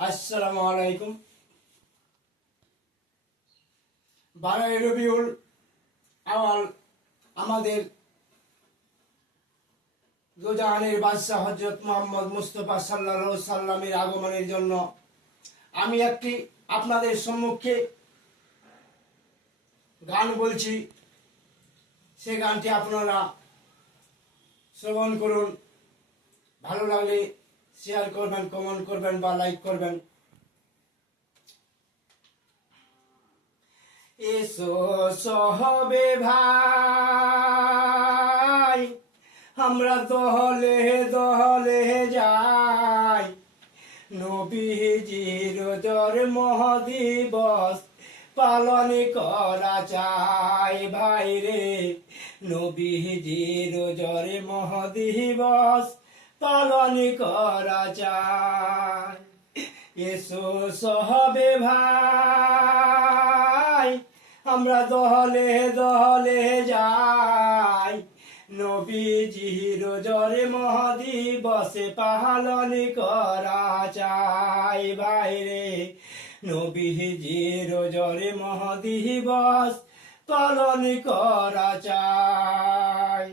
আসসালামু আলাইকুম। 12 রবিউল আওয়াল আমাদের দোজাহানের বাদশাহ হযরত মুহাম্মদ মুস্তাফা সাল্লাল্লাহু আলাইহি সাল্লামের আগমনের জন্য আমি একটি আপনাদের সম্মুখে গান বলছি। সেই গানটি আপনারা শ্রবণ করুন। ভালো লাগলে শেয়ার করবেন, কমেন্ট করবেন বা লাইক করবেন। এসো সহবে ভাই, আমরা দহলে দহলে যাই, নবীজির জন্ম দিবস পালন করা চাই। ভাই রে, নবীজির জন্ম দিবস পালন করা চাই। এসো সহবে ভাই, আমরা দহলে দহলে যাই, নবীজির জন্ম দিবসে পালন করা চাই। ভাই রে, নবীজির জন্ম দিবস পালন করা চাই।